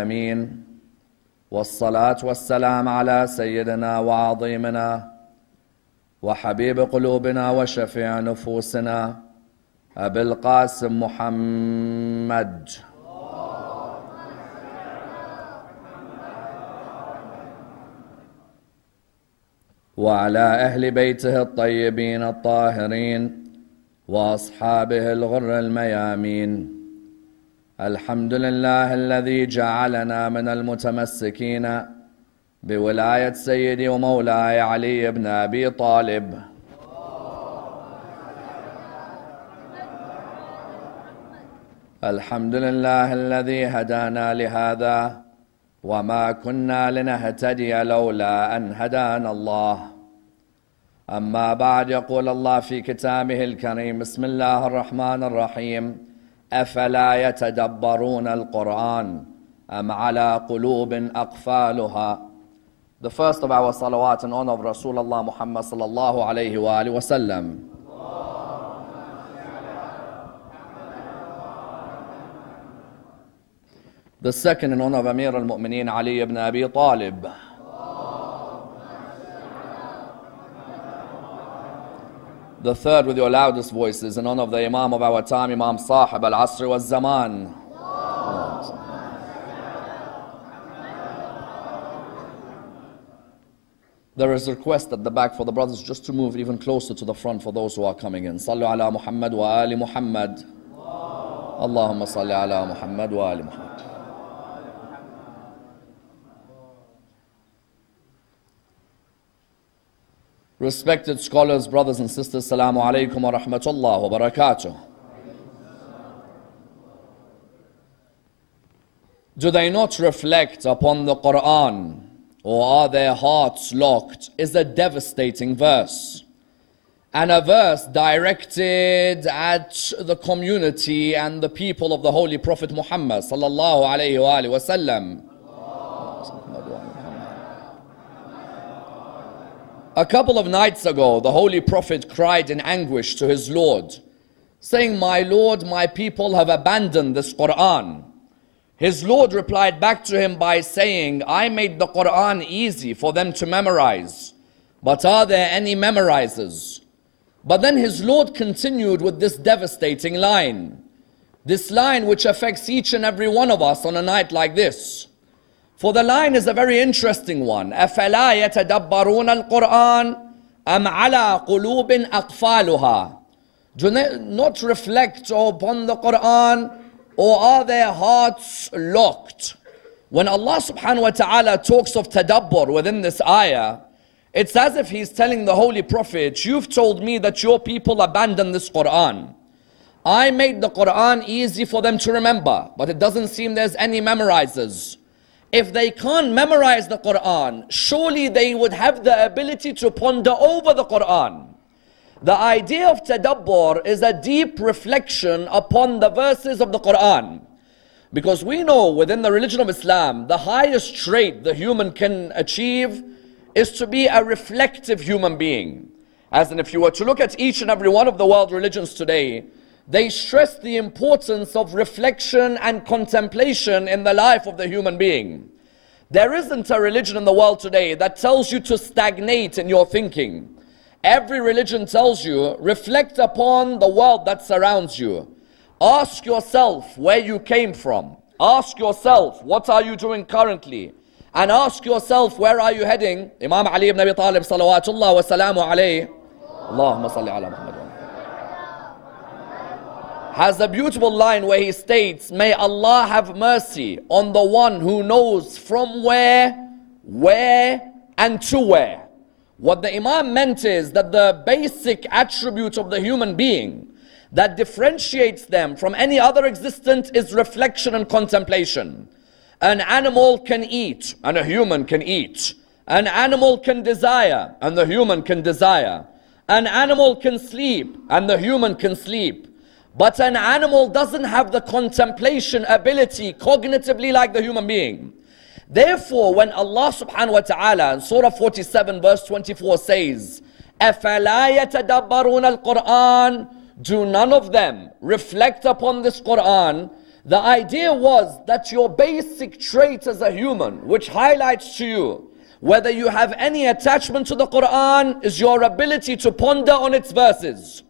آمين. والصلاة والسلام على سيدنا وعظيمنا وحبيب قلوبنا وشفيع نفوسنا أبي القاسم محمد وعلى أهل بيته الطيبين الطاهرين وأصحابه الغر الميامين. الحمد لله الذي جعلنا من المتمسكين بولاية سيدي ومولاي علي بن أبي طالب. الحمد لله الذي هدانا لهذا وما كنا لنهتدي لولا أن هدانا الله. أما بعد، يقول الله في كتابه الكريم: بسم الله الرحمن الرحيم. أفلا يتدبرون القرآن أم على قلوب أقفالها. The first of our salawat in honor of Rasulullah Muhammad sallallahu alayhi wa alihi wa sallam. The second in honor of Amir al-Mu'mineen Ali ibn Abi Talib. The third with your loudest voices in honor of the Imam of our time, Imam Sahib al-Asr wal-Zaman. There is a request at the back for the brothers just to move even closer to the front for those who are coming in. Sallu ala Muhammad wa ali Muhammad. Allahumma salli ala Muhammad wa ali Muhammad. Respected scholars, brothers and sisters, Assalamu alaikum wa rahmatullah wa barakatuh. Do they not reflect upon the Quran, or are their hearts locked? Is a devastating verse, and a verse directed at the community and the people of the Holy Prophet Muhammad sallallahu alayhi wa alihi wa sallam. A couple of nights ago, the Holy Prophet cried in anguish to his Lord, saying, "My Lord, my people have abandoned this Quran." His Lord replied back to him by saying, "I made the Quran easy for them to memorize, but are there any memorizers?" But then his Lord continued with this devastating line, this line which affects each and every one of us on a night like this. For the line is a very interesting one. أَفَلَا يَتَدَبَّرُونَ الْقُرْآنَ أَمْ عَلَى قُلُوبٍ أَقْفَالُهَا. Do they not reflect upon the Quran, or are their hearts locked? When Allah subhanahu wa ta'ala talks of tadabbur within this ayah, it's as if He's telling the Holy Prophet, you've told me that your people abandon this Quran. I made the Quran easy for them to remember, but it doesn't seem there's any memorizers. If they can't memorize the Quran, surely they would have the ability to ponder over the Quran. The idea of tadabbur is a deep reflection upon the verses of the Quran. Because we know within the religion of Islam, the highest trait the human can achieve is to be a reflective human being. As in, if you were to look at each and every one of the world religions today, they stress the importance of reflection and contemplation in the life of the human being. There isn't a religion in the world today that tells you to stagnate in your thinking. Every religion tells you, reflect upon the world that surrounds you. Ask yourself where you came from. Ask yourself, what are you doing currently? And ask yourself, where are you heading? Imam Ali ibn Abi Talib salawatullah wa salamu alayhi, Allahumma salli ala Muhammad, has a beautiful line where he states, "May Allah have mercy on the one who knows from where, and to where." What the Imam meant is that the basic attribute of the human being that differentiates them from any other existent is reflection and contemplation. An animal can eat, and a human can eat. An animal can desire, and the human can desire. An animal can sleep, and the human can sleep. But an animal doesn't have the contemplation ability cognitively like the human being. Therefore, when Allah subhanahu wa ta'ala in Surah 47 verse 24 says, أَفَلَا يَتَدَبَّرُونَ الْقُرْآنَ, do none of them reflect upon this Quran, The idea was that your basic trait as a human, which highlights to you whether you have any attachment to the Quran, is your ability to ponder on its verses.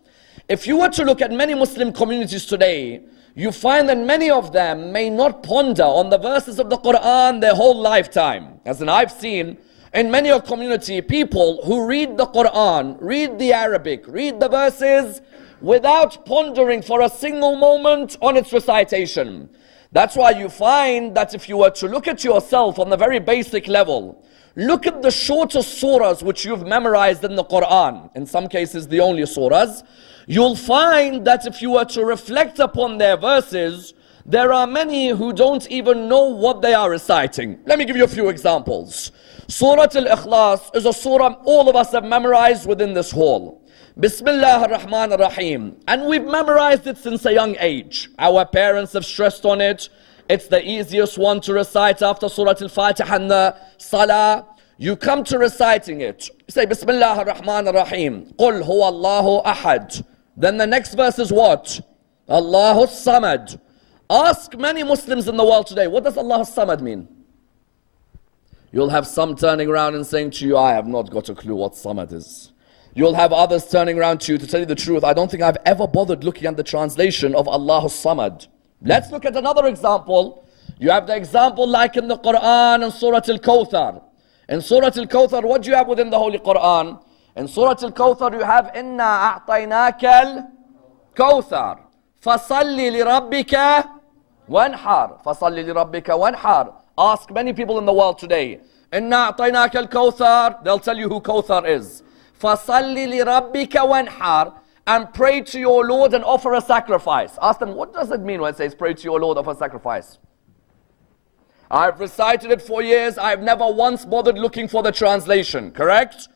If you were to look at many Muslim communities today, you find that many of them may not ponder on the verses of the Quran their whole lifetime. As in, I've seen in many a community people who read the Quran, read the Arabic, read the verses without pondering for a single moment on its recitation. That's why you find that if you were to look at yourself on the very basic level, look at the shortest surahs which you've memorized in the Quran, in some cases the only surahs, you'll find that if you were to reflect upon their verses, there are many who don't even know what they are reciting. Let me give you a few examples. Surah Al-Ikhlas is a surah all of us have memorized within this hall. Bismillah ar-Rahman ar-Rahim. And we've memorized it since a young age. Our parents have stressed on it. It's the easiest one to recite after Surah Al-Fatiha and the Salah. You come to reciting it. You say Bismillah ar-Rahman ar-Rahim. Qul huwa Allahu ahad. Then the next verse is what? Allahu samad. Ask many Muslims in the world today, what does Allahu samad mean? You'll have some turning around and saying to you, I have not got a clue what samad is. You'll have others turning around to you, to tell you the truth, I don't think I've ever bothered looking at the translation of Allahu samad. Let's look at another example. You have the example like in the Quran and Surah Al-Kawthar. In Surah Al-Kawthar, what do you have within the Holy Quran? In Surah Al-Kawthar, you have Inna a'tainaka al-Kawthar. Fasalli li rabbika wanhar. Fasalli li rabbika wanhar. Ask many people in the world today. Inna a'tainaka al-Kawthar. They'll tell you who Kawthar is. Fasalli li rabbika wanhar. And pray to your Lord and offer a sacrifice. Ask them, what does it mean when it says pray to your Lord, offer a sacrifice? I've recited it for years. I've never once bothered looking for the translation. Correct?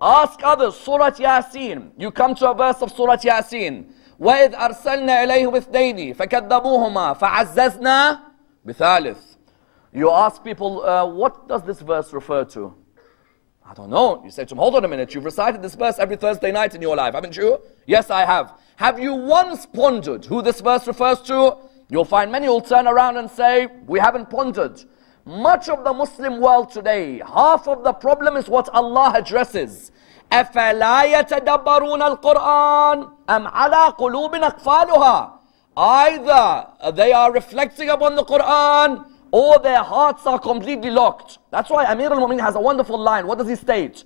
Ask others. Surah Yasin. You come to a verse of Surah Yasin. وَإِذْ أَرْسَلْنَا إِلَيْهِ وِثْنَيْنِ فَكَذَّبُوهُمَا فَعَزَّزْنَا بِثَالِثٍ. You ask people, what does this verse refer to? I don't know. You say to them, hold on a minute. You've recited this verse every Thursday night in your life, haven't you? Yes, I have. Have you once pondered who this verse refers to? You'll find many will turn around and say, we haven't pondered. Much of the Muslim world today, half of the problem is what Allah addresses. أَفَلَا يَتَدَبَّرُونَ الْقُرْآنَ أَمْ عَلَىٰ قُلُوبٍ أَقْفَالُهَا. Either they are reflecting upon the Quran, or their hearts are completely locked. That's why Amir al-Mu'minin has a wonderful line. What does he state?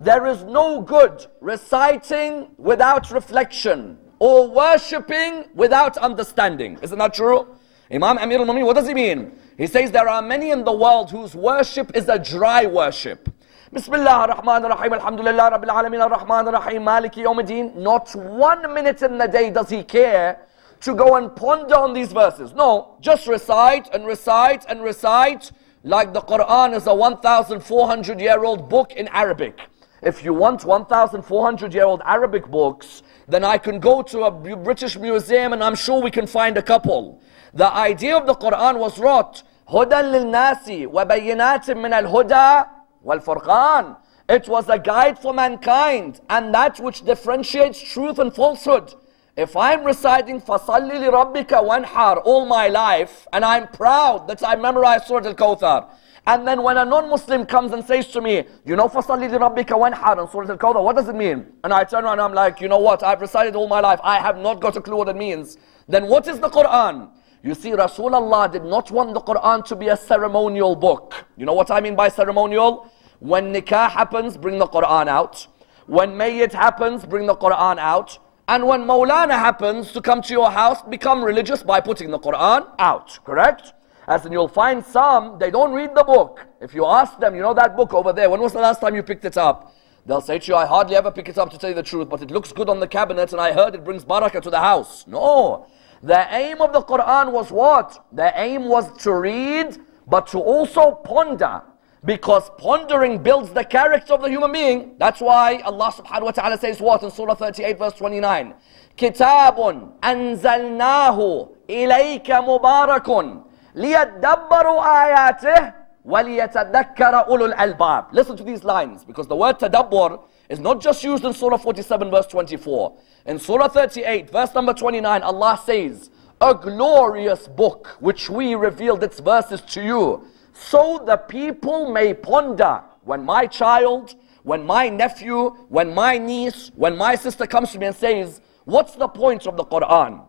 There is no good reciting without reflection or worshipping without understanding. Isn't that true? Imam Amir al-Mu'minin, what does he mean? He says there are many in the world whose worship is a dry worship. Bismillah ar-Rahman ar-Rahim, alhamdulillah rabbil alameen ar-Rahman ar-Rahim, maliki yawmiddin. Not 1 minute in the day does he care to go and ponder on these verses. No, just recite and recite and recite like the Quran is a 1,400-year-old book in Arabic. If you want 1,400-year-old Arabic books, then I can go to a British museum and I'm sure we can find a couple. The idea of the Quran was wrought, هُدًى لِلنَّاسِ وَبَيِّنَاتٍ مِّنَ الْهُدَى وَالْفُرْقَانِ. It was a guide for mankind and that which differentiates truth and falsehood. If I'm reciting فَصَلِّ لِرَبِّكَ وَانْحَرْ all my life, and I'm proud that I memorized Surah Al-Kawthar, and then when a non-Muslim comes and says to me, you know فَصَلِّ لِرَبِّكَ وَانْحَرْ and Surah Al-Kawthar, what does it mean? And I turn around and I'm like, you know what, I've recited all my life, I have not got a clue what it means. Then what is the Quran? You see, Rasulullah did not want the Quran to be a ceremonial book. You know what I mean by ceremonial? When nikah happens, bring the Quran out. When mayyit happens, bring the Quran out. And when Maulana happens to come to your house, become religious by putting the Quran out, correct? As in you'll find some, they don't read the book. If you ask them, you know that book over there, when was the last time you picked it up? They'll say to you, I hardly ever pick it up to tell you the truth, but it looks good on the cabinet and I heard it brings barakah to the house. No. The aim of the Quran was what? The aim was to read, but to also ponder. Because pondering builds the character of the human being. That's why Allah subhanahu wa ta'ala says what in Surah 38 verse 29? كِتَابٌ أَنزَلْنَاهُ إِلَيْكَ مُبَارَكٌ لِيَدَّبَّرُوا آيَاتِهِ وَلِيَتَذَكَّرَ أُولُو الْأَلْبَابِ. Listen to these lines, because the word tadabbur is not just used in Surah 47 verse 24. In Surah 38 verse number 29, Allah says, a glorious book which we revealed its verses to you, so the people may ponder. When my child, when my nephew, when my niece, when my sister comes to me and says, what's the point of the Quran?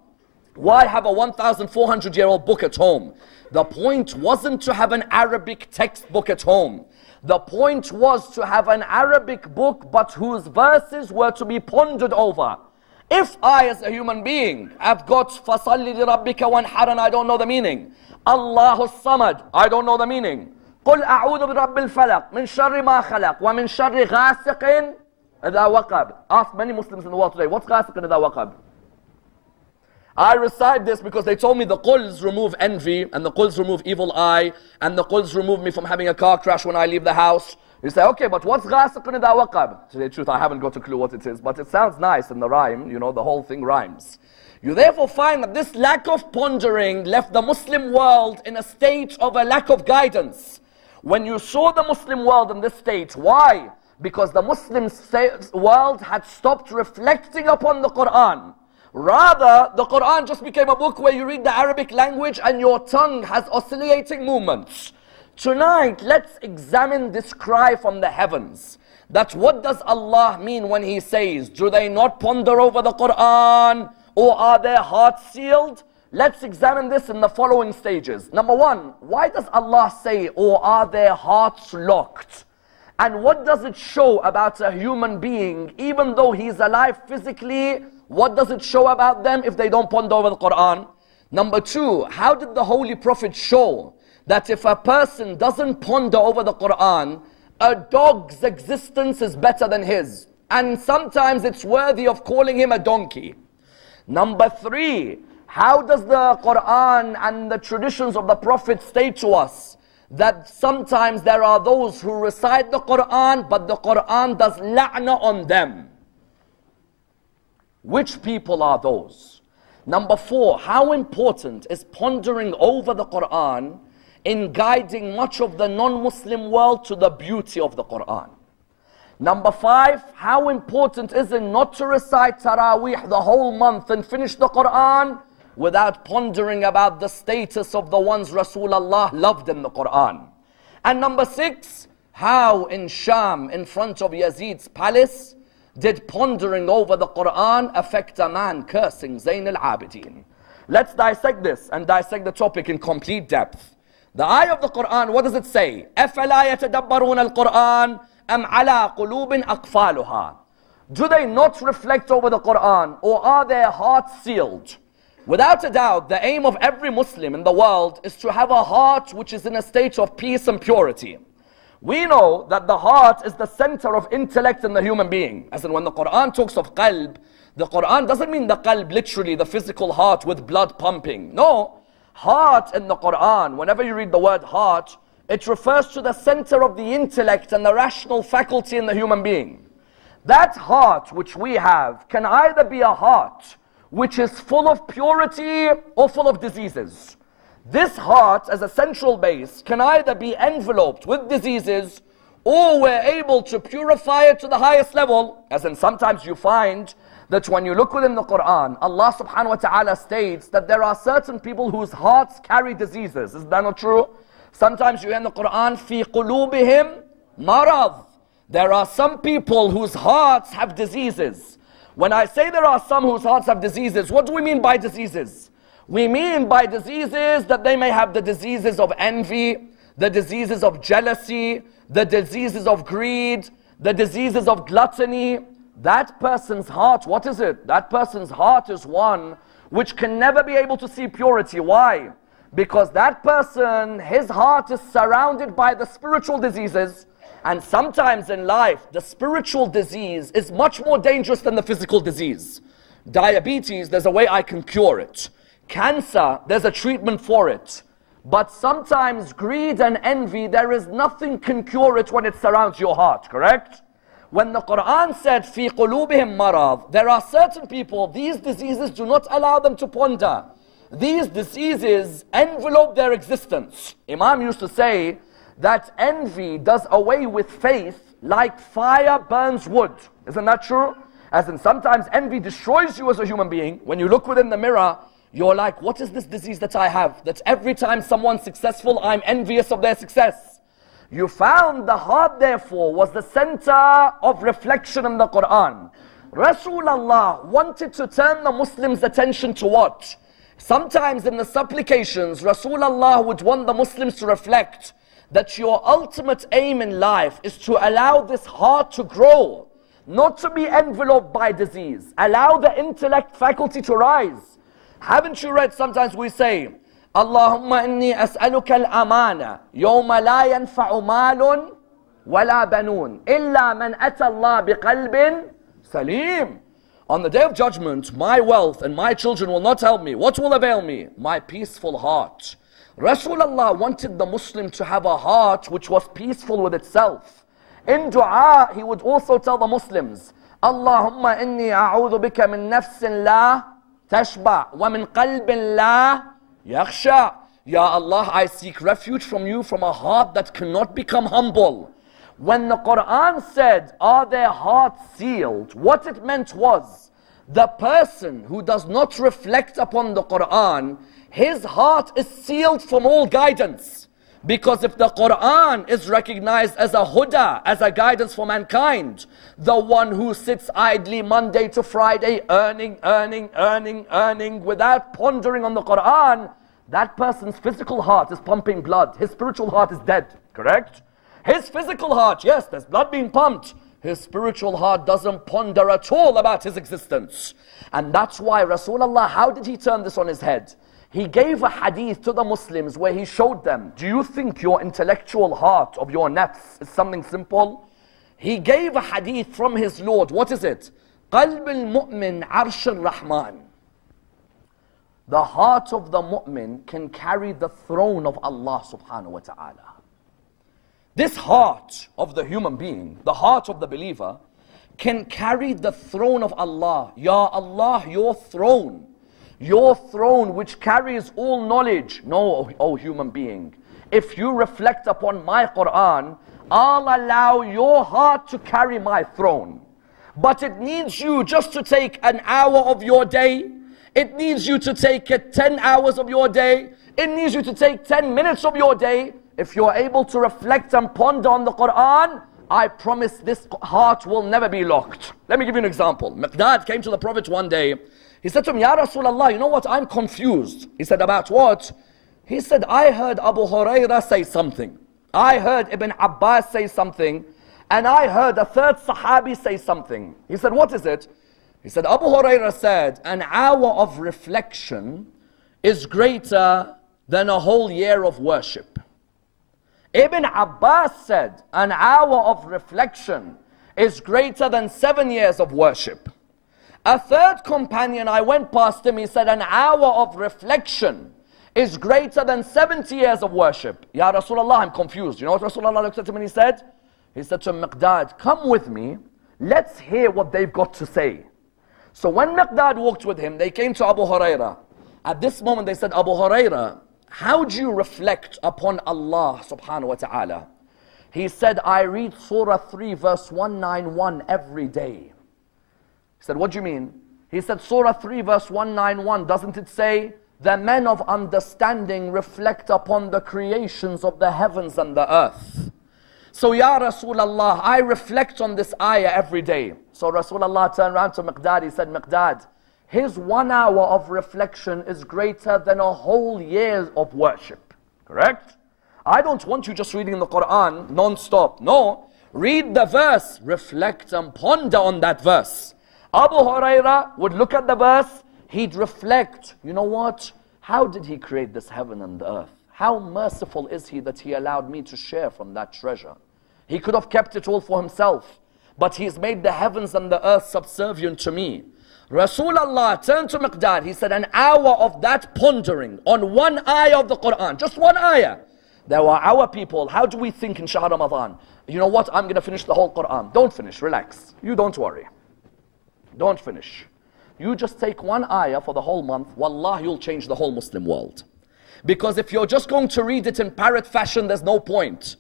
Why have a 1,400-year-old book at home? The point wasn't to have an Arabic textbook at home. The point was to have an Arabic book, but whose verses were to be pondered over. If I, as a human being, have got فَصَلِّ لِرَبِّكَ وَانْحَرٍ, and I don't know the meaning. Allahu Samad, I don't know the meaning. قُلْ أَعُوذُ بِرَبِّ الْفَلَقِ مِنْ شَرِّ مَا خَلَقَ وَمِنْ شَرِّ غَاسِقٍ إِذَا وَقَبَ. Ask many Muslims in the world today, what's غَاسِقٍ إِذَا وَقَبَ? I recite this because they told me the quls remove envy, and the quls remove evil eye, and the quls remove me from having a car crash when I leave the house. You say, okay, but what's غَاسِقٍ إِذَا وَقَبَ? To tell you the truth, I haven't got a clue what it is, but it sounds nice in the rhyme, you know, the whole thing rhymes. You therefore find that this lack of pondering left the Muslim world in a state of a lack of guidance. When you saw the Muslim world in this state, why? Because the Muslim world had stopped reflecting upon the Quran. Rather, the Quran just became a book where you read the Arabic language and your tongue has oscillating movements. Tonight, let's examine this cry from the heavens. That what does Allah mean when He says, do they not ponder over the Quran, or are their hearts sealed? Let's examine this in the following stages. Number one, why does Allah say, or are their hearts locked? And what does it show about a human being, even though he's alive physically? What does it show about them if they don't ponder over the Quran? Number two, how did the Holy Prophet show that if a person doesn't ponder over the Quran, a dog's existence is better than his, and sometimes it's worthy of calling him a donkey? Number three, how does the Quran and the traditions of the Prophet state to us that sometimes there are those who recite the Quran, but the Quran does la'na on them? Which people are those? Number four, how important is pondering over the Quran in guiding much of the non-Muslim world to the beauty of the Quran? Number five, how important is it not to recite Taraweeh the whole month and finish the Quran without pondering about the status of the ones Rasulullah loved in the Quran? And number six, how in Sham, in front of Yazid's palace, did pondering over the Quran affect a man cursing Zayn al-Abidin? Let's dissect this and dissect the topic in complete depth. The ayah of the Quran, what does it say? أَفَلَا يَتَدَبَّرُونَ الْقُرْآنَ أَمْ عَلَىٰ قُلُوبٍ أَقْفَالُهَا? Do they not reflect over the Quran, or are their hearts sealed? Without a doubt, the aim of every Muslim in the world is to have a heart which is in a state of peace and purity. We know that the heart is the center of intellect in the human being. As in when the Quran talks of qalb, the Quran doesn't mean the qalb literally, the physical heart with blood pumping. No, heart in the Quran, whenever you read the word heart, it refers to the center of the intellect and the rational faculty in the human being. That heart which we have can either be a heart which is full of purity or full of diseases. This heart, as a central base, can either be enveloped with diseases, or we're able to purify it to the highest level. As in, sometimes you find that when you look within the Quran, Allah subhanahu wa ta'ala states that there are certain people whose hearts carry diseases. Is that not true? Sometimes you hear in the Quran, فِي قُلُوبِهِمْ مَرَضٍ. There are some people whose hearts have diseases. When I say there are some whose hearts have diseases, what do we mean by diseases? We mean by diseases that they may have the diseases of envy, the diseases of jealousy, the diseases of greed, the diseases of gluttony. That person's heart, what is it? That person's heart is one which can never be able to see purity. Why? Because that person, his heart is surrounded by the spiritual diseases. And sometimes in life, the spiritual disease is much more dangerous than the physical disease. Diabetes, there's a way I can cure it. Cancer, there's a treatment for it. But sometimes greed and envy, there is nothing can cure it when it surrounds your heart, correct? When the Quran said, فِي قُلُوبِهِمْ مَرَضٍ, there are certain people, these diseases do not allow them to ponder. These diseases envelope their existence. Imam used to say that envy does away with faith like fire burns wood. Isn't that true? As in, sometimes envy destroys you as a human being. When you look within the mirror, You're like, what is this disease that I have? That every time someone's successful, I'm envious of their success. You found the heart, therefore, was the center of reflection in the Quran. Rasulullah wanted to turn the Muslims' attention to what? Sometimes in the supplications, Rasulullah would want the Muslims to reflect that your ultimate aim in life is to allow this heart to grow, not to be enveloped by disease. Allow the intellect faculty to rise. Haven't you read, sometimes we say, Allahumma inni as'aluka al-amana, yawma la yanfa'u malun wala banun, illa man ata Allah biqalbin salim. On the day of judgment, my wealth and my children will not help me. What will avail me? My peaceful heart. Rasulullah wanted the Muslim to have a heart which was peaceful with itself. In dua, he would also tell the Muslims, Allahumma inni a'udhu bika min nafsin la tashba wa min qalbin la yakhsha. Ya Allah, I seek refuge from you from a heart that cannot become humble. When the Quran said, are their hearts sealed? What it meant was, the person who does not reflect upon the Quran, his heart is sealed from all guidance. Because if the Quran is recognized as a huda, as a guidance for mankind, the one who sits idly Monday to Friday, earning, without pondering on the Quran, that person's physical heart is pumping blood. His spiritual heart is dead, correct? His physical heart, yes, there's blood being pumped. His spiritual heart doesn't ponder at all about his existence. And that's why Rasulullah, how did he turn this on his head? He gave a hadith to the Muslims where he showed them, do you think your intellectual heart of your nafs is something simple? He gave a hadith from his Lord. What is it? قَلْبِ الْمُؤْمِنْ عَرْشِ الرَّحْمَنِ. The heart of the mu'min can carry the throne of Allah subhanahu wa ta'ala. This heart of the human being, the heart of the believer, can carry the throne of Allah. Ya Allah, your throne which carries all knowledge. No, oh human being, if you reflect upon my Quran, I'll allow your heart to carry my throne. But it needs you just to take an hour of your day. It needs you to take 10 hours of your day. It needs you to take 10 minutes of your day. If you're able to reflect and ponder on the Quran, I promise this heart will never be locked. Let me give you an example. Miqdad came to the Prophet one day. He said to him, Ya Rasulullah, you know what? I'm confused. He said, about what? He said, I heard Abu Hurairah say something. I heard Ibn Abbas say something. And I heard a third Sahabi say something. He said, what is it? He said, Abu Hurairah said, an hour of reflection is greater than a whole year of worship. Ibn Abbas said, an hour of reflection is greater than 7 years of worship. A third companion, I went past him, he said, an hour of reflection is greater than 70 years of worship. Ya Rasulullah, I'm confused. You know what Rasulullah looked at him and he said? He said to Miqdad, come with me, let's hear what they've got to say. So when Miqdad walked with him, they came to Abu Hurairah. At this moment they said, Abu Hurairah, how do you reflect upon Allah subhanahu wa ta'ala? He said, I read Surah 3 verse 191 every day. He said, what do you mean? He said, Surah 3 verse 191, doesn't it say, the men of understanding reflect upon the creations of the heavens and the earth. So Ya Rasulullah, I reflect on this ayah every day. So Rasulullah turned around to Miqdad, he said, Miqdad, his 1 hour of reflection is greater than a whole year of worship. Correct? I don't want you just reading the Quran non-stop. No. Read the verse, reflect and ponder on that verse. Abu Hurairah would look at the verse, he'd reflect, you know what? How did he create this heaven and the earth? How merciful is he that he allowed me to share from that treasure? He could have kept it all for himself, but he's made the heavens and the earth subservient to me. Rasulullah turned to Miqdad, he said, an hour of that pondering on one ayah of the Quran, just one ayah. There were our people, how do we think in Shahr Ramadan? You know what, I'm going to finish the whole Quran. Don't finish, relax. You don't worry. Don't finish. You just take one ayah for the whole month, wallah, you'll change the whole Muslim world. Because if you're just going to read it in parrot fashion, there's no point.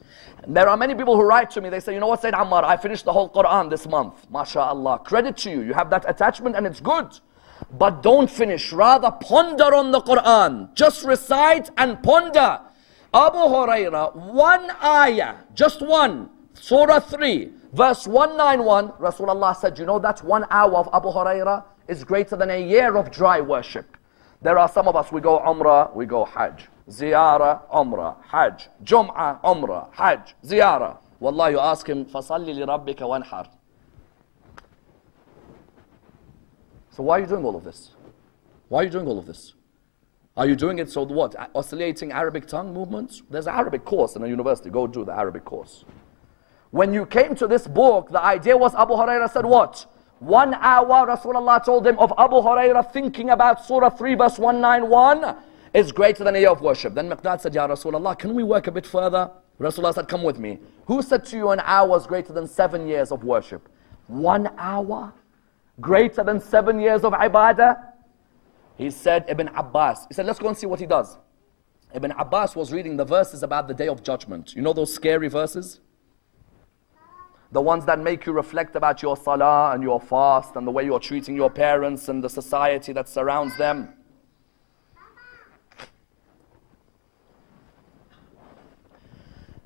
There are many people who write to me, they say, you know what, Sayyid Ammar, I finished the whole Quran this month. MashaAllah, credit to you. You have that attachment and it's good. But don't finish, rather ponder on the Quran. Just recite and ponder. Abu Hurairah, one ayah, just one, Surah 3, verse 191, Rasulullah said, you know that 1 hour of Abu Hurairah is greater than a year of dry worship. There are some of us, we go Umrah, we go Hajj. Ziyarah, Umrah, Hajj. Jum'ah, Umrah, Hajj, Ziyarah. Wallah, you ask him, فَصَلِّ لِرَبِّكَ وَانْحَرْ. So why are you doing all of this? Why are you doing all of this? Are you doing it so what? Oscillating Arabic tongue movements? There's an Arabic course in a university. Go do the Arabic course. When you came to this book, the idea was Abu Hurairah said what? 1 hour, Rasulullah told him, of Abu Hurairah thinking about Surah 3 verse 191 is greater than a year of worship. Then Miqdad said, Ya Rasulullah, can we work a bit further? Rasulullah said, come with me. Who said to you an hour is greater than 7 years of worship? 1 hour? Greater than 7 years of ibadah? He said, Ibn Abbas. He said, let's go and see what he does. Ibn Abbas was reading the verses about the Day of Judgment. You know those scary verses? The ones that make you reflect about your salah and your fast and the way you're treating your parents and the society that surrounds them.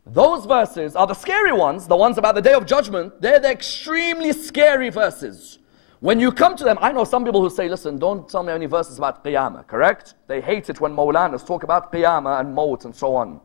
Those verses are the scary ones, the ones about the Day of Judgment. They're the extremely scary verses. When you come to them, I know some people who say, listen, don't tell me any verses about Qiyamah, correct? They hate it when Mawlanas talk about Qiyamah and Maut and so on.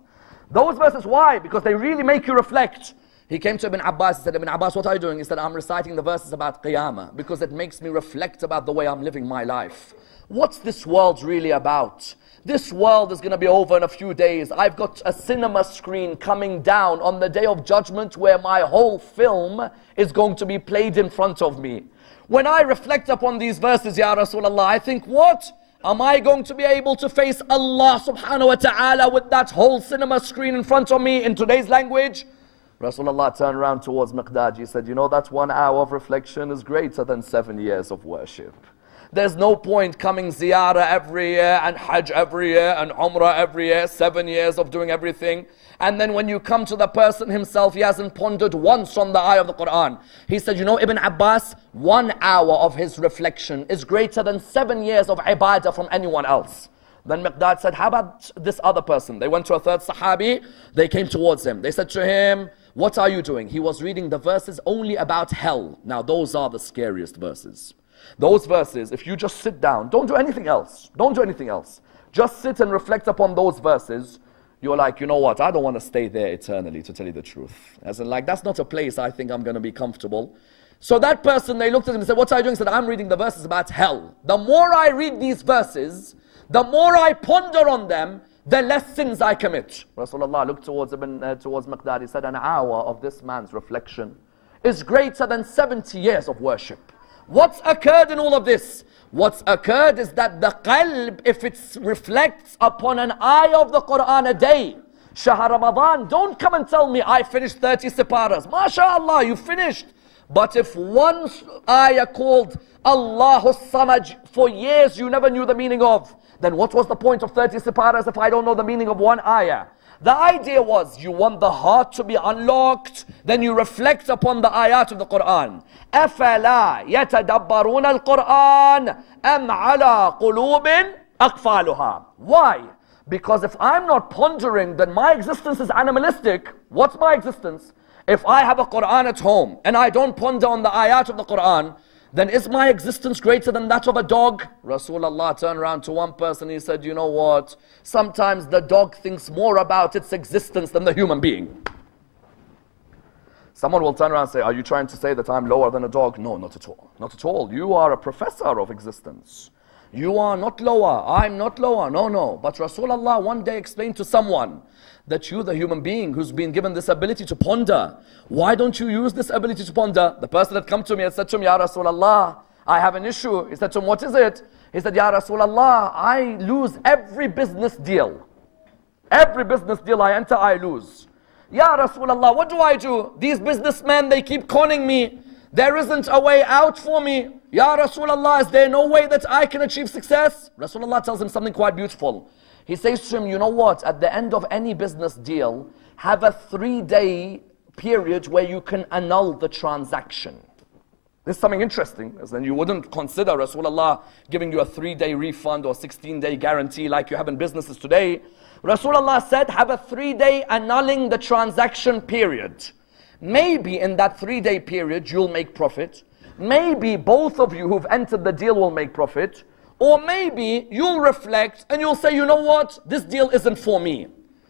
Those verses, why? Because they really make you reflect. He came to Ibn Abbas, he said, Ibn Abbas, what are you doing? He said, I'm reciting the verses about Qiyamah because it makes me reflect about the way I'm living my life. What's this world really about? This world is going to be over in a few days. I've got a cinema screen coming down on the Day of Judgment where my whole film is going to be played in front of me. When I reflect upon these verses, Ya Rasulullah, I think, what? Am I going to be able to face Allah subhanahu wa ta'ala with that whole cinema screen in front of me in today's language? Rasulullah turned around towards Miqdad. He said, you know, that 1 hour of reflection is greater than 7 years of worship. There's no point coming ziyarah every year and hajj every year and umrah every year, 7 years of doing everything. And then when you come to the person himself, he hasn't pondered once on the ayah of the Quran. He said, you know, Ibn Abbas, 1 hour of his reflection is greater than 7 years of ibadah from anyone else. Then Miqdad said, how about this other person? They went to a third Sahabi, they came towards him. They said to him, what are you doing? He was reading the verses only about hell. Now those are the scariest verses. Those verses, if you just sit down, don't do anything else. Don't do anything else. Just sit and reflect upon those verses. You're like, you know what, I don't want to stay there eternally, to tell you the truth. As in, like, that's not a place I think I'm going to be comfortable. So that person, they looked at him and said, what are you doing? He said, I'm reading the verses about hell. The more I read these verses, the more I ponder on them, the less sins I commit. Rasulullah looked towards Miqdad. He said, an hour of this man's reflection is greater than 70 years of worship. What's occurred in all of this? What's occurred is that the qalb, if it reflects upon an ayah of the Quran a day, Shahr Ramadan, don't come and tell me I finished 30 siparas. MashaAllah, you finished. But if one ayah called Allahu Samad for years you never knew the meaning of, then what was the point of 30 siparas if I don't know the meaning of one ayah? The idea was you want the heart to be unlocked, then you reflect upon the ayat of the Quran. أَفَلَا يَتَدَبَّرُونَ الْقُرْآنَ أَمْ عَلَىٰ قُلُوبٍ أَقْفَالُهَا. Why? Because if I'm not pondering, then my existence is animalistic. What's my existence? If I have a Quran at home and I don't ponder on the ayat of the Quran, then is my existence greater than that of a dog? Rasulullah turned around to one person, he said, you know what? Sometimes the dog thinks more about its existence than the human being. Someone will turn around and say, are you trying to say that I'm lower than a dog? No, not at all. Not at all. You are a professor of existence. You are not lower. I'm not lower. No, no. But Rasulullah one day explained to someone that you, the human being who's been given this ability to ponder, why don't you use this ability to ponder? The person had come to me and said to me, Ya Rasulullah, I have an issue. He said to him, what is it? He said, Ya Rasulullah, I lose every business deal. Every business deal I enter, I lose. Ya Rasulullah, what do I do? These businessmen, they keep conning me. There isn't a way out for me. Ya Rasulullah, is there no way that I can achieve success? Rasulullah tells him something quite beautiful. He says to him, you know what? At the end of any business deal, have a 3-day period where you can annul the transaction. This is something interesting, as then you wouldn't consider Rasulullah giving you a 3-day refund or 16-day guarantee like you have in businesses today. Rasulullah said, have a 3-day annulling the transaction period. Maybe in that 3-day period you'll make profit. Maybe both of you who've entered the deal will make profit. Or maybe you'll reflect and you'll say, you know what, this deal isn't for me.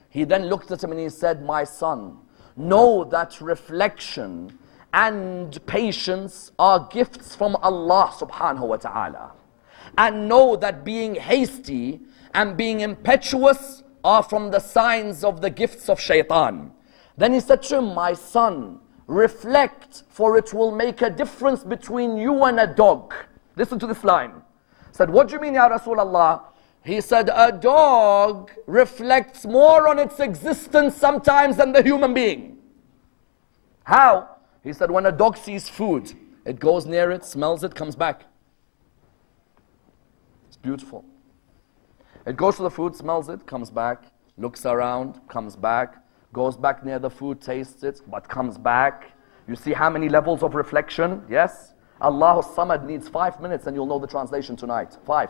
He then looked at him and he said, my son, know that reflection and patience are gifts from Allah subhanahu wa ta'ala. And know that being hasty and being impetuous are from the signs of the gifts of shaitan. Then he said to him, my son, reflect, for it will make a difference between you and a dog. Listen to this line. He said, what do you mean, Ya Rasulullah? He said, a dog reflects more on its existence sometimes than the human being. How? He said, when a dog sees food, it goes near it, smells it, comes back. It's beautiful. It goes to the food, smells it, comes back, looks around, comes back, goes back near the food, tastes it, but comes back. You see how many levels of reflection? Yes? Allah's Samad needs 5 minutes and you'll know the translation tonight. 5.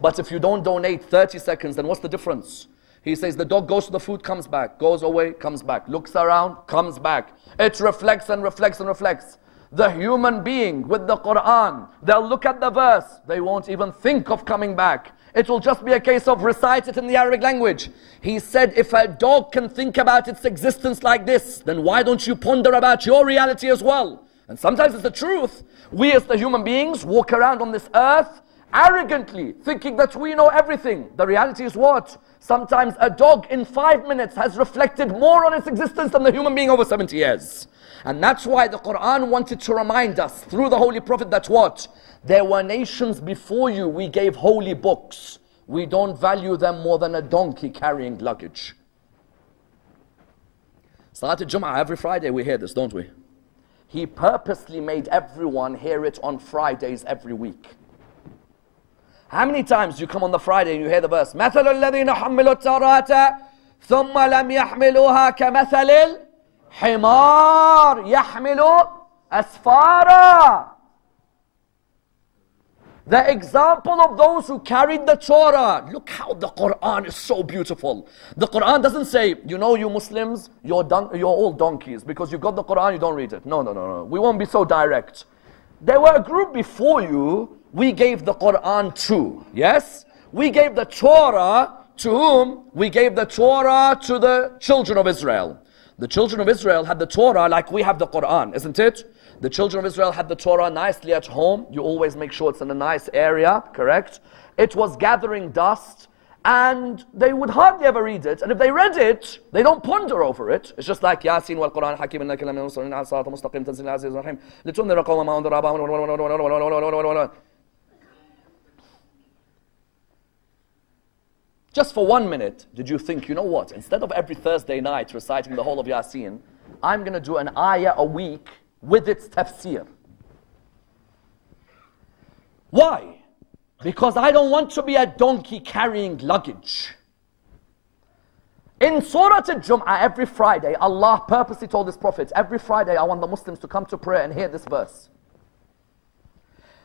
But if you don't donate 30 seconds, then what's the difference? He says the dog goes to the food, comes back, goes away, comes back, looks around, comes back. It reflects and reflects and reflects. The human being with the Quran, they'll look at the verse, they won't even think of coming back. It will just be a case of recite it in the Arabic language. He said, if a dog can think about its existence like this, then why don't you ponder about your reality as well? And sometimes it's the truth. We as the human beings walk around on this earth arrogantly, thinking that we know everything. The reality is what? Sometimes a dog in 5 minutes has reflected more on its existence than the human being over 70 years. And that's why the Quran wanted to remind us through the Holy Prophet that what? There were nations before you, we gave holy books. We don't value them more than a donkey carrying luggage. Salat al-Jum'ah, every Friday we hear this, don't we? He purposely made everyone hear it on Fridays every week. How many times do you come on the Friday and you hear the verse, مَثَلُ الَّذِينَ حَمِّلُوا التَّوْرَاةَ ثُمَّ لَمْ يَحْمِلُوهَا كَمَثَلِ الْحِمَارِ يَحْمِلُ أَسْفَارًا. The example of those who carried the Torah. Look how the Quran is so beautiful. The Quran doesn't say, you know, you Muslims, you're all donkeys. Because you've got the Quran, you don't read it. No, no, no, no. We won't be so direct. There were a group before you, we gave the Quran to. Yes? We gave the Torah to whom? We gave the Torah to the children of Israel. The children of Israel had the Torah like we have the Quran, isn't it? The children of Israel had the Torah nicely at home. You always make sure it's in a nice area, correct? It was gathering dust, and they would hardly ever read it. And if they read it, they don't ponder over it. It's just like Yasin wal Quran Hakim innaka lam yusrin ala siratal mustaqim tanzil azizir rahim litunzira qawman ma undira abahum. Just for 1 minute, did you think, you know what? Instead of every Thursday night reciting the whole of Yasin, I'm going to do an ayah a week with its tafsir. Why? Because I don't want to be a donkey carrying luggage. In Surah Al-Jum'ah, every Friday, Allah purposely told His Prophet, every Friday I want the Muslims to come to prayer and hear this verse.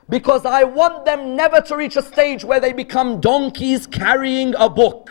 Because I want them never to reach a stage where they become donkeys carrying a book.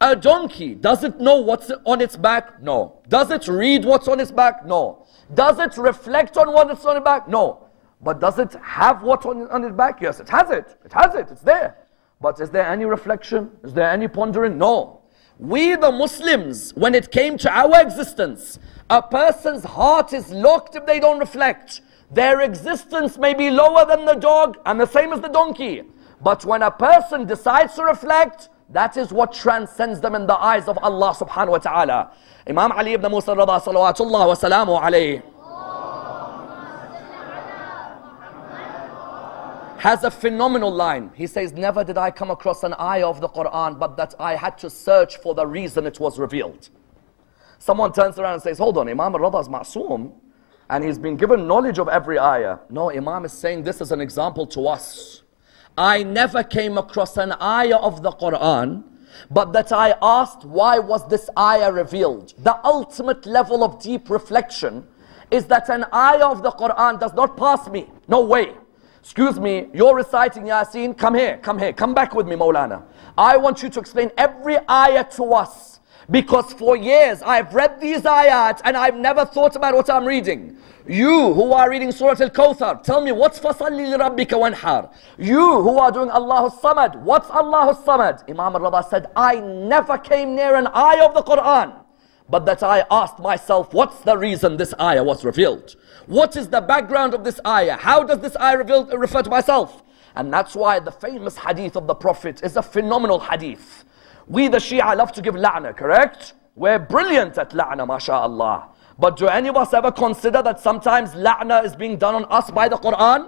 A donkey, does it know what's on its back? No. Does it read what's on its back? No. Does it reflect on what's on its back? No. But does it have what's on its back? Yes, it has it. It has it. It's there. But is there any reflection? Is there any pondering? No. We the Muslims, when it came to our existence, a person's heart is locked if they don't reflect. Their existence may be lower than the dog and the same as the donkey. But when a person decides to reflect, that is what transcends them in the eyes of Allah subhanahu wa ta'ala. Imam Ali ibn Musa Rada salawatullah wa salamu alayhi has a phenomenal line. He says, never did I come across an ayah of the Quran, but that I had to search for the reason it was revealed. Someone turns around and says, hold on, Imam al-Rada is ma'soom, and he's been given knowledge of every ayah. No, Imam is saying this is an example to us. I never came across an ayah of the Quran, but that I asked, why was this ayah revealed? The ultimate level of deep reflection is that an ayah of the Quran does not pass me. No way. Excuse me, you're reciting Yasin, come here, come back with me, Maulana. I want you to explain every ayah to us. Because for years I've read these ayat and I've never thought about what I'm reading. You who are reading Surah Al-Kawthar, tell me what's فَصَلِّ لِرَبِّكَ وَانْحَرْ. You who are doing Allahu Samad, what's Allahu Samad? Imam al-Rida said, I never came near an ayah of the Quran, but that I asked myself, what's the reason this ayah was revealed? What is the background of this ayah? How does this ayah refer to myself? And that's why the famous hadith of the Prophet is a phenomenal hadith. We the Shia love to give la'na, correct? We're brilliant at la'na, mashallah. But do any of us ever consider that sometimes la'na is being done on us by the Quran?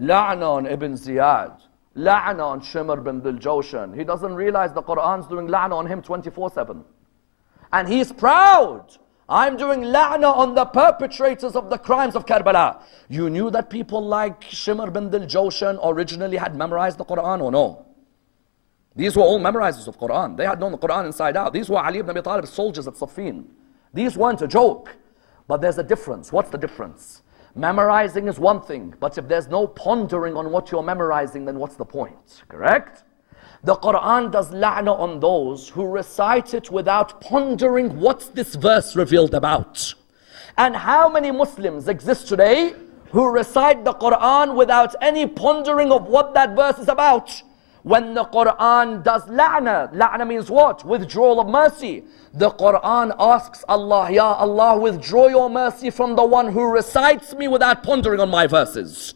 La'na on Ibn Ziyad. La'na on Shimr bin Dhul Jawshan. He doesn't realize the Quran's doing la'na on him 24/7. And he's proud. I'm doing la'na on the perpetrators of the crimes of Karbala. You knew that people like Shimr bin Dhul Jawshan originally had memorized the Quran or no? These were all memorizers of Quran. They had known the Quran inside out. These were Ali ibn Abi Talib's soldiers at Siffin. These weren't a joke. But there's a difference. What's the difference? Memorizing is one thing, but if there's no pondering on what you're memorizing, then what's the point? Correct? The Quran does la'na on those who recite it without pondering what's this verse revealed about. And how many Muslims exist today who recite the Quran without any pondering of what that verse is about? When the Quran does la'na, la'na means what? Withdrawal of mercy. The Quran asks Allah, Ya Allah, withdraw your mercy from the one who recites me without pondering on my verses.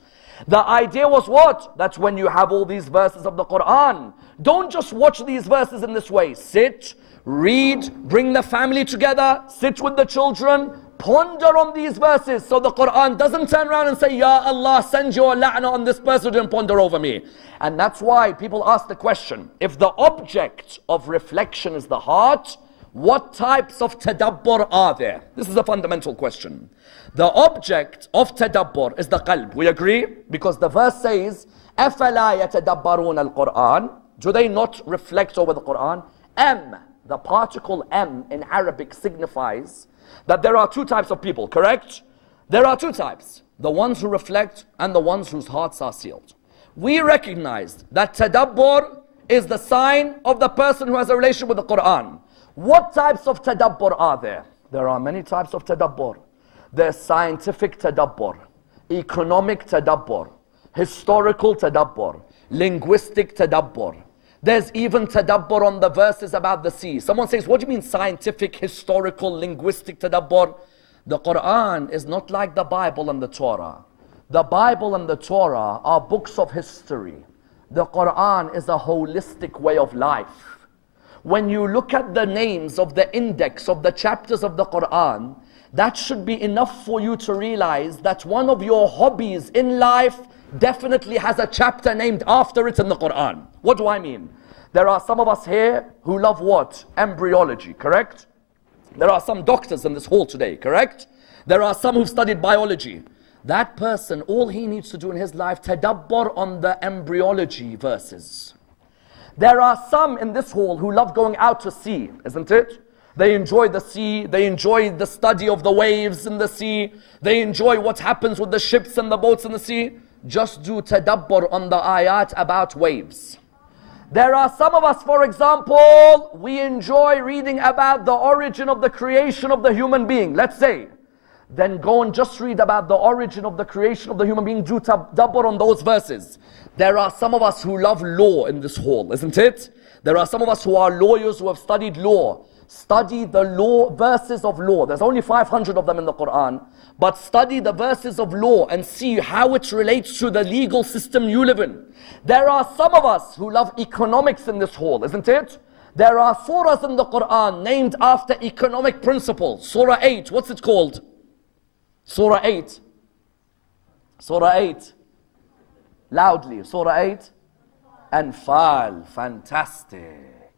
The idea was what? That when you have all these verses of the Quran, don't just watch these verses in this way. Sit, read, bring the family together, sit with the children, ponder on these verses so the Quran doesn't turn around and say, Ya Allah, send your la'na on this person and ponder over me. And that's why people ask the question, if the object of reflection is the heart, what types of tadabbur are there? This is a fundamental question. The object of tadabbur is the qalb. We agree? Because the verse says, أَفَلَا يَتَدَبَّرُونَ الْقُرْآنِ. Do they not reflect over the Quran? The particle M in Arabic signifies that there are two types of people, correct? There are two types. The ones who reflect and the ones whose hearts are sealed. We recognize that tadabbur is the sign of the person who has a relationship with the Quran. What types of tadabbur are there? There are many types of tadabbur. There's scientific tadabbur, economic tadabbur, historical tadabbur, linguistic tadabbur. There's even tadabbur on the verses about the sea. Someone says, what do you mean scientific, historical, linguistic tadabbur? The Quran is not like the Bible and the Torah. The Bible and the Torah are books of history. The Quran is a holistic way of life. When you look at the names of the index of the chapters of the Quran, that should be enough for you to realize that one of your hobbies in life definitely has a chapter named after it in the Quran. What do I mean? There are some of us here who love what? Embryology, correct? There are some doctors in this hall today, correct? There are some who've studied biology. That person, all he needs to do in his life, tadabbur on the embryology verses. There are some in this hall who love going out to sea, isn't it? They enjoy the sea, they enjoy the study of the waves in the sea, they enjoy what happens with the ships and the boats in the sea. Just do tadabbur on the ayat about waves. There are some of us, for example, we enjoy reading about the origin of the creation of the human being, let's say. Then go and just read about the origin of the creation of the human being, do tadabbur on those verses. There are some of us who love law in this hall, isn't it? There are some of us who are lawyers who have studied law. Study the law, verses of law. There's only 500 of them in the Quran. But study the verses of law and see how it relates to the legal system you live in. There are some of us who love economics in this hall, isn't it? There are surahs in the Quran named after economic principles. Surah 8, what's it called? Surah 8. Surah 8. Loudly. Surah 8. Anfal. Fantastic.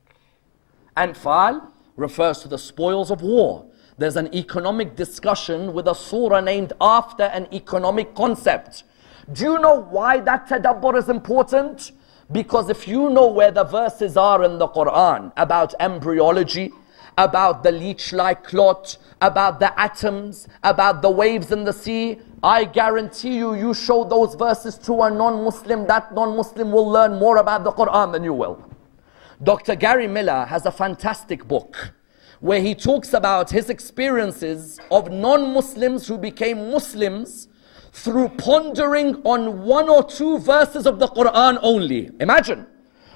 Anfal refers to the spoils of war. There's an economic discussion with a surah named after an economic concept. Do you know why that tadabbur is important? Because if you know where the verses are in the Quran about embryology, about the leech-like clot, about the atoms, about the waves in the sea. I guarantee you, you show those verses to a non-Muslim, that non-Muslim will learn more about the Quran than you will. Dr. Gary Miller has a fantastic book where he talks about his experiences of non-Muslims who became Muslims through pondering on 1 or 2 verses of the Quran only. Imagine,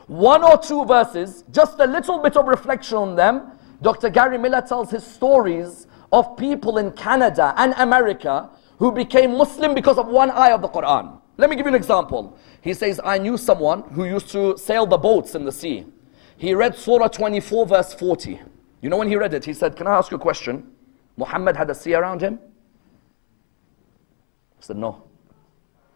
1 or 2 verses, just a little bit of reflection on them. Dr. Gary Miller tells his stories of people in Canada and America who became Muslim because of 1 ayah of the Quran. Let me give you an example. He says, I knew someone who used to sail the boats in the sea. He read Surah 24 verse 40. You know, when he read it, he said, can I ask you a question? Muhammad had a sea around him? I said, no.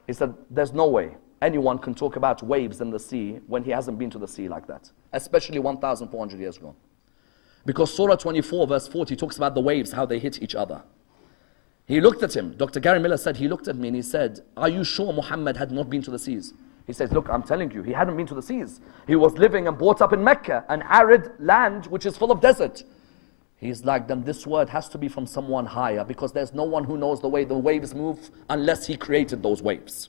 He said, there's no way anyone can talk about waves in the sea when he hasn't been to the sea like that, especially 1,400 years ago. Because Surah 24 verse 40 talks about the waves, how they hit each other. He looked at him. Dr. Gary Miller said, he looked at me and he said, are you sure Muhammad had not been to the seas? He says, look, I'm telling you, he hadn't been to the seas. He was living and brought up in Mecca, an arid land which is full of desert. He's like, then this word has to be from someone higher, because there's no one who knows the way the waves move unless he created those waves.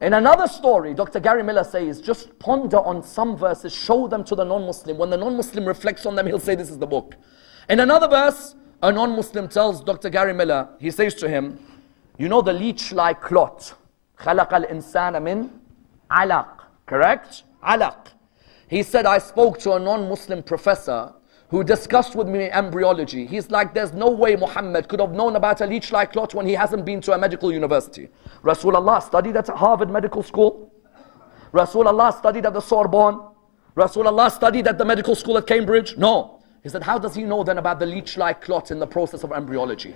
In another story, Dr. Gary Miller says, just ponder on some verses, show them to the non-Muslim. When the non-Muslim reflects on them, he'll say, this is the book. In another verse, a non-Muslim tells Dr. Gary Miller, he says to him, you know the leech-like clot, خَلَقَ الْإِنسَانَ مِنْ عَلَقٍ, correct? Alaq. He said, I spoke to a non-Muslim professor who discussed with me embryology. He's like, there's no way Muhammad could have known about a leech-like clot when he hasn't been to a medical university. Rasulullah studied at Harvard Medical School. Rasulullah studied at the Sorbonne. Rasulullah studied at the medical school at Cambridge. No. He said, how does he know then about the leech-like clot in the process of embryology?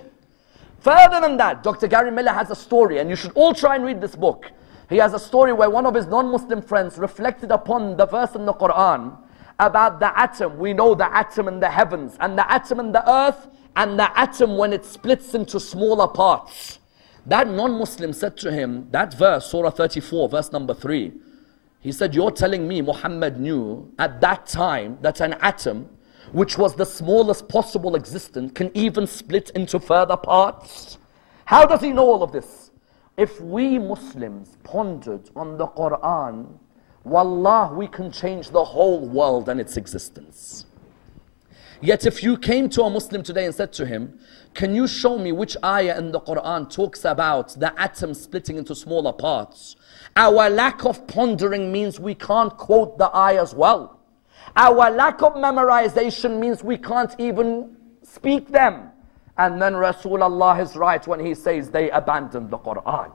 Further than that, Dr. Gary Miller has a story, and you should all try and read this book. He has a story where one of his non-Muslim friends reflected upon the verse in the Quran about the atom. We know the atom in the heavens, and the atom in the earth, and the atom when it splits into smaller parts. That non-Muslim said to him, that verse, Surah 34, verse number 3, he said, you're telling me Muhammad knew at that time that an atom, which was the smallest possible existence, can even split into further parts? How does he know all of this? If we Muslims pondered on the Quran, wallah, we can change the whole world and its existence. Yet if you came to a Muslim today and said to him, can you show me which ayah in the Quran talks about the atom splitting into smaller parts? Our lack of pondering means we can't quote the ayahs well. Our lack of memorization means we can't even speak them. And then Rasulullah is right when he says they abandoned the Quran.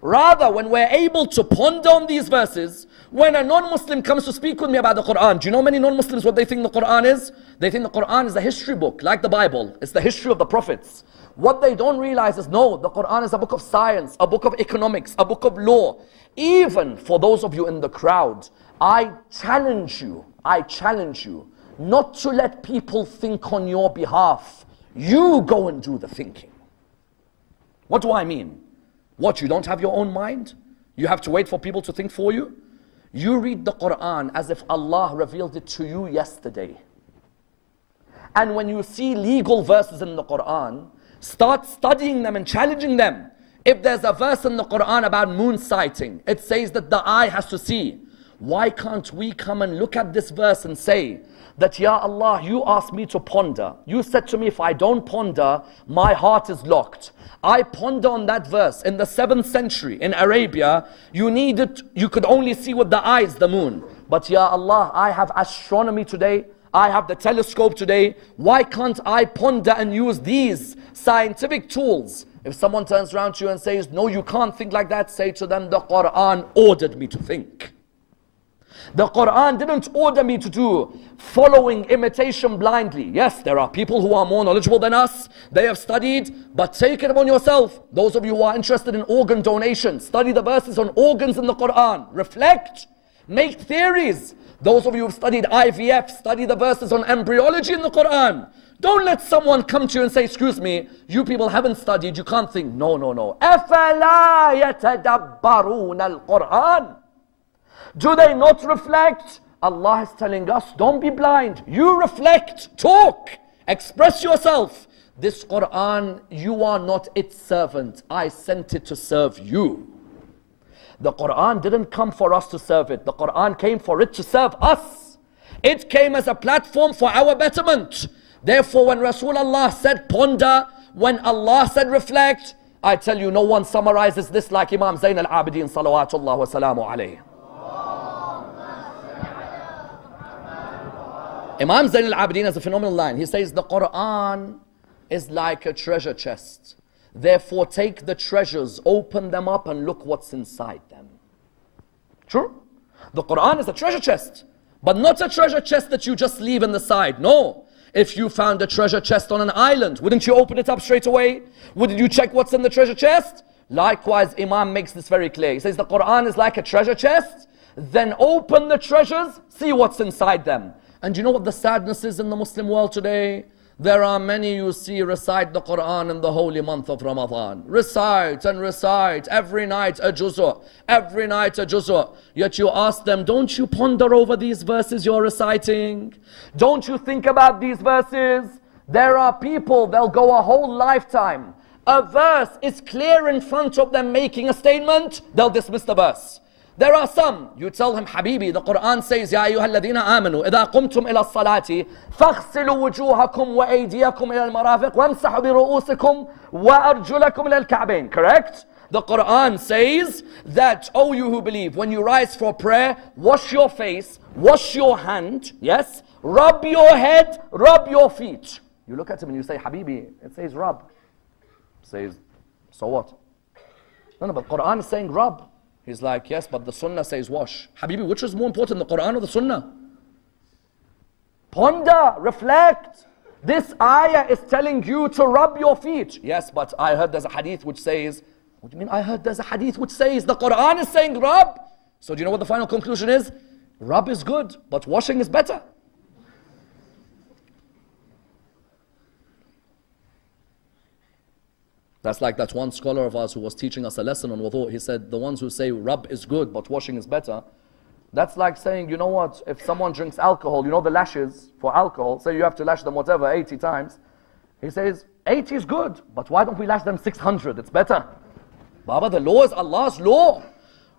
Rather, when we're able to ponder on these verses, when a non-Muslim comes to speak with me about the Quran, do you know many non-Muslims what they think the Quran is? They think the Quran is a history book, like the Bible. It's the history of the prophets. What they don't realize is, no, the Quran is a book of science, a book of economics, a book of law. Even for those of you in the crowd, I challenge you not to let people think on your behalf. You go and do the thinking. What do I mean? What, you don't have your own mind? You have to wait for people to think for you? You read the Quran as if Allah revealed it to you yesterday. And when you see legal verses in the Quran, start studying them and challenging them. If there's a verse in the Quran about moon sighting, it says that the eye has to see. Why can't we come and look at this verse and say that, Ya Allah, you asked me to ponder. You said to me, if I don't ponder, my heart is locked. I ponder on that verse. In the 7th century in Arabia, you could only see with the eyes the moon. But Ya Allah, I have astronomy today. I have the telescope today. Why can't I ponder and use these scientific tools? If someone turns around to you and says, no, you can't think like that, say to them, the Quran ordered me to think. The Quran didn't order me to do following imitation blindly. Yes, there are people who are more knowledgeable than us. They have studied, but take it upon yourself. Those of you who are interested in organ donation, study the verses on organs in the Quran. Reflect, make theories. Those of you who have studied IVF, study the verses on embryology in the Quran. Don't let someone come to you and say, excuse me, you people haven't studied, you can't think. No, no, no. أَفَلَا يَتَدَبَّرُونَ الْقُرْآنَ. Do they not reflect? Allah is telling us, don't be blind. You reflect, talk, express yourself. This Quran, you are not its servant. I sent it to serve you. The Quran didn't come for us to serve it. The Quran came for it to serve us. It came as a platform for our betterment. Therefore, when Rasulullah said ponder, when Allah said reflect, I tell you, no one summarizes this like Imam Zayn al-Abidin salawatullah wa salamu alayhi. Imam Zayn al-Abidin has a phenomenal line. He says, the Quran is like a treasure chest. Therefore, take the treasures, open them up and look what's inside them. True? The Quran is a treasure chest, but not a treasure chest that you just leave in the side. No. If you found a treasure chest on an island, wouldn't you open it up straight away? Wouldn't you check what's in the treasure chest? Likewise, Imam makes this very clear. He says the Quran is like a treasure chest. Then open the treasures, see what's inside them. And you know what the sadness is in the Muslim world today? There are many you see recite the Quran in the holy month of Ramadan. Recite and recite. Every night a juz'ah. Every night a juz'ah. Yet you ask them, don't you ponder over these verses you're reciting? Don't you think about these verses? There are people, they'll go a whole lifetime. A verse is clear in front of them making a statement, they'll dismiss the verse. There are some, you tell him, Habibi, the Quran says, Ya ayyuha alladhina amanu, idha qumtum ila salati, faghsilu wujuhakum wa aydiyakum ila al-marafiq, wamsahu bi ru'usikum wa arjulakum ila al-ka'bayn. Correct? The Quran says that, oh you who believe, when you rise for prayer, wash your face, wash your hand, yes? Rub your head, rub your feet. You look at him and you say, Habibi, it says rub. It says, so what? No, but Quran is saying rub. He's like, yes, but the Sunnah says wash. Habibi, which is more important, the Quran or the Sunnah? Ponder, reflect. This ayah is telling you to rub your feet. Yes, but I heard there's a hadith which says, what do you mean I heard there's a hadith which says the Quran is saying rub? So do you know what the final conclusion is? Rub is good, but washing is better. That's like that one scholar of ours who was teaching us a lesson on wudu. He said, the ones who say rub is good, but washing is better. That's like saying, you know what, if someone drinks alcohol, you know the lashes for alcohol, say you have to lash them whatever, 80 times. He says, 80 is good, but why don't we lash them 600? It's better. Baba, the law is Allah's law.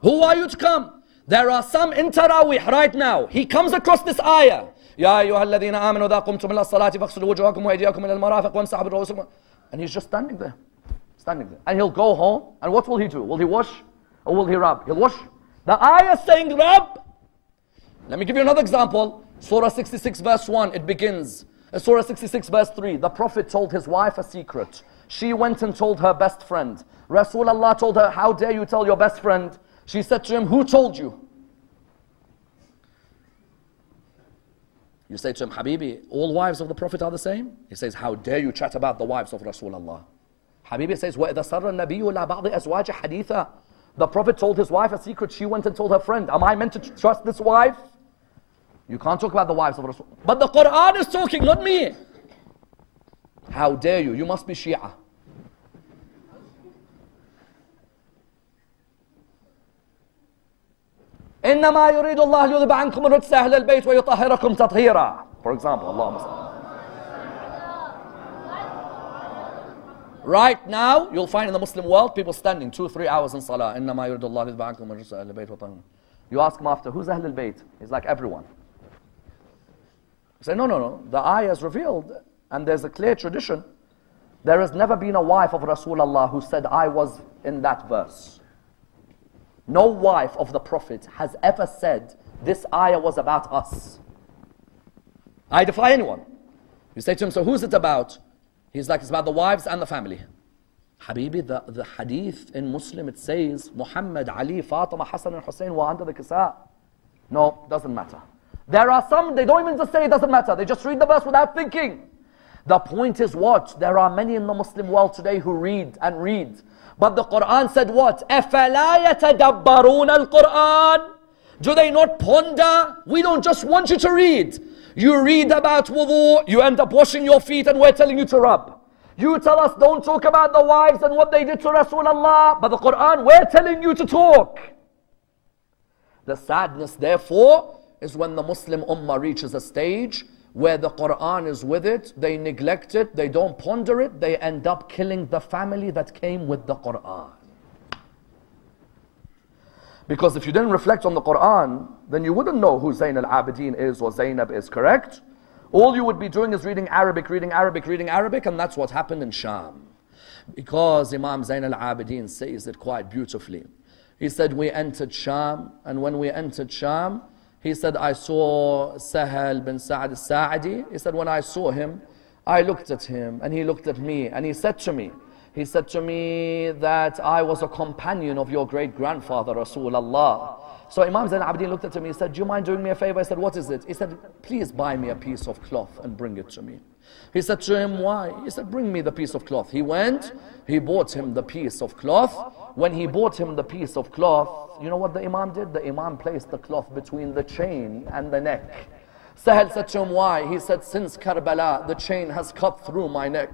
Who are you to come? There are some in Taraweeh right now. He comes across this ayah. Ya ayyuha alladhina amanu idha qumtum ila salati faghsilu wujuhakum wa aydiyakum ila al-marafiq wamsahu bi ru'usikum. And he's just standing there. And he'll go home, and what will he do? Will he wash or will he rub? He'll wash. The ayah is saying rub. Let me give you another example. Surah 66 verse 1, it begins. Surah 66 verse 3, the Prophet told his wife a secret. She went and told her best friend. Rasulullah told her, how dare you tell your best friend? She said to him, who told you? You say to him, Habibi, all wives of the Prophet are the same? He says, how dare you chat about the wives of Rasulullah? Habibi says, وَإِذَا سَرَّ النَّبِيُّ لَا بَعْضِ أَزْوَاجِ حَدِيثًا. The Prophet told his wife a secret. She went and told her friend. Am I meant to trust this wife? You can't talk about the wives of Rasul. But the Quran is talking, not me. How dare you? You must be Shia. إِنَّمَا يُرِيدُ اللَّهُ لِيُذْهِبَ عَنْكُمُ الرِّجْسَ أَهْلَ الْبَيْتِ وَيُطَهِّرَكُمْ تَطْهِيرًا. For example, Allahumma salli. Right now, you'll find in the Muslim world, people standing 2-3 hours in salah. إِنَّمَا يُرِيدُ اللَّهُ لِيُذْهِبَ عَنْكُمُ الرِّجْسَ أَهْلَ الْبَيْتِ وَيُطَهِّرَكُمْ. You ask him after, who's Ahl al-Bayt? He's like, everyone. You say, no. The ayah is revealed, and there's a clear tradition. There has never been a wife of Rasulullah who said, I was in that verse. No wife of the Prophet has ever said, this ayah was about us. I defy anyone. You say to him, so who's it about? He's like, it's about the wives and the family. Habibi, the hadith in Muslim, it says, Muhammad, Ali, Fatima, Hassan and Hussein were under the kisa. No, doesn't matter. There are some, they don't even just say it doesn't matter. They just read the verse without thinking. The point is what? There are many in the Muslim world today who read and read. But the Quran said what? أَفَلَا يَتَدَبَّرُونَ الْقُرْآنِ. Do they not ponder? We don't just want you to read. You read about wudu, you end up washing your feet and we're telling you to rub. You tell us don't talk about the wives and what they did to Rasulullah, but the Quran, we're telling you to talk. The sadness, therefore, is when the Muslim Ummah reaches a stage where the Quran is with it, they neglect it, they don't ponder it, they end up killing the family that came with the Quran. Because if you didn't reflect on the Quran, then you wouldn't know who Zayn al-Abidin is or Zainab is, correct? All you would be doing is reading Arabic, and that's what happened in Sham. Because Imam Zayn al-Abidin says it quite beautifully. He said, we entered Sham, and when we entered Sham, he said, I saw Sahal bin Sa'ad al-Sa'adi. He said, when I saw him, I looked at him, and he looked at me, and he said to me that I was a companion of your great-grandfather, Rasulullah. So Imam Zayn al-Abidin looked at me, he said, do you mind doing me a favor? I said, what is it? He said, please buy me a piece of cloth and bring it to me. He said to him, why? He said, bring me the piece of cloth. He went, he bought him the piece of cloth. When he bought him the piece of cloth, you know what the Imam did? The Imam placed the cloth between the chain and the neck. Sahel said to him, why? He said, since Karbala, the chain has cut through my neck.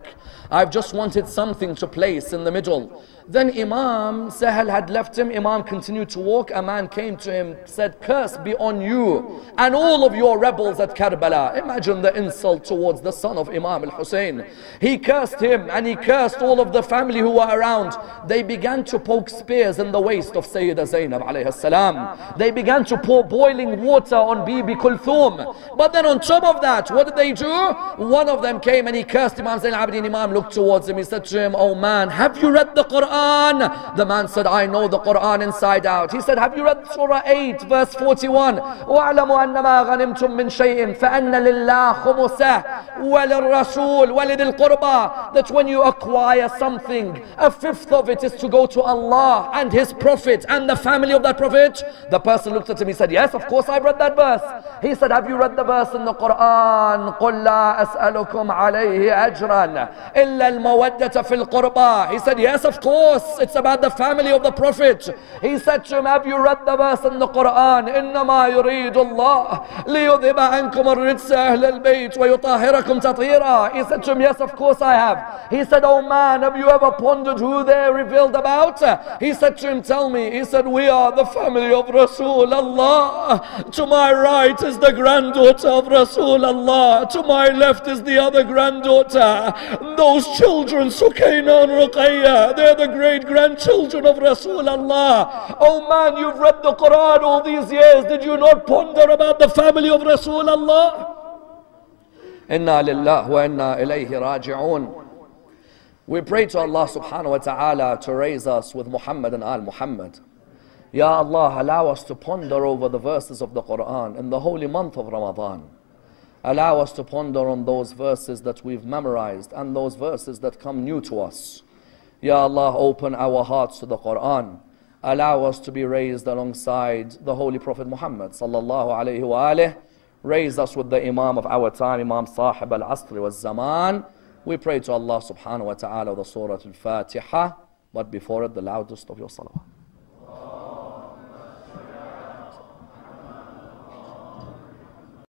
I've just wanted something to place in the middle. Then Imam Sahel had left him. Imam continued to walk. A man came to him, said, curse be on you and all of your rebels at Karbala. Imagine the insult towards the son of Imam al-Hussein. He cursed him and he cursed all of the family who were around. They began to poke spears in the waist of Sayyidah Zainab alayhi salam. They began to pour boiling water on Bibi Kulthum. But then on top of that, what did they do? One of them came and he cursed Imam Zayn al-Abidin. Imam looked towards him. He said to him, oh man, have you read the Quran? The man said, I know the Quran inside out. He said, have you read Surah 8 verse 41? وَاعْلَمُوا أَنَّمَا غَنِمْتُم مِّن شَيْءٍ فَأَنَّ لِلَّهِ خُمُسَهُ وَلِلرَّسُولِ وَلِذِي الْقُرْبَى. That when you acquire something, a fifth of it is to go to Allah and His Prophet and the family of that Prophet. The person looked at him, he said, yes, of course I've read that verse. He said, have you read the verse in the Quran? قُلْ لَا أَسْأَلُكُمْ عَلَيْهِ أَجْرًا إِلَّا الْمَوَدَّةَ فِي الْقُرْبَى. He said, yes, of course. It's about the family of the Prophet. He said to him, have you read the verse in the Quran? إِنَّمَا يُرِيدُ اللَّهُ لِيُذْهِبَ عَنْكُمُ الرِّجْسَ أَهْلَ الْبَيْتِ وَيُطَهِّرَكُمْ تَطْهِيرًا. He said to him, yes, of course I have. He said, oh man, have you ever pondered who they're revealed about? He said to him, tell me. He said, we are the family of Rasulullah. To my right is the granddaughter of Rasulullah. To my left is the other granddaughter. Those children, Sukaina and Ruqayya, they're the great-grandchildren of Rasulullah. Oh man, you've read the Quran all these years. Did you not ponder about the family of Rasulullah? Inna lillah wa inna ilayhi raji'un. We pray to Allah subhanahu wa ta'ala to raise us with Muhammad and al-Muhammad. Ya Allah, allow us to ponder over the verses of the Quran in the holy month of Ramadan. Allow us to ponder on those verses that we've memorized and those verses that come new to us. Ya Allah, open our hearts to the Quran. Allow us to be raised alongside the Holy Prophet Muhammad sallallahu alayhi wa alihi. Raise us with the Imam of our time, Imam Sahib al-Asri wal-Zaman. We pray to Allah subhanahu wa ta'ala the Surah al-Fatiha, but before it the loudest of your salawat.